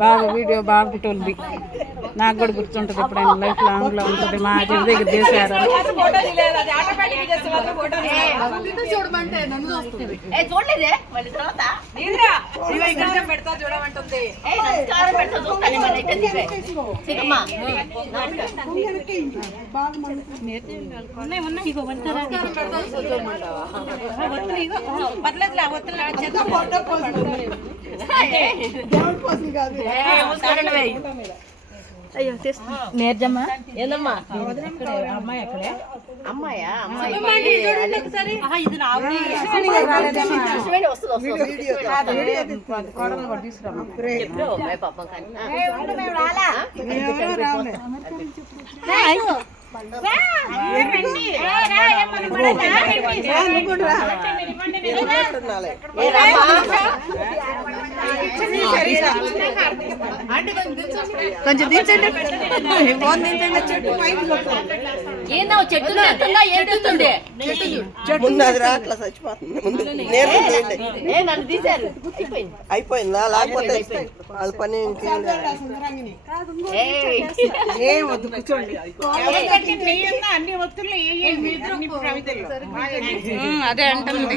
బాగా వీడియో బాగా పుట్టింది. నాకు కూడా గుర్తుంటుంది, ఎప్పుడైనా లైఫ్ లాంగ్ లో ఉంటుంది. మా చెవి దగ్గర చేశారు. అయ్యో నేర్జమ్మా ఏందమ్మా అమ్మాయి అక్కడే అమ్మాయా కొంచెం దించండి. ఏందో చెట్టు ఏడుతుంది నన్ను తీశారు. అయిపోయిందా? లేకపోతే వాళ్ళ పని అన్ని ఒత్తులు అదే అంటుంది.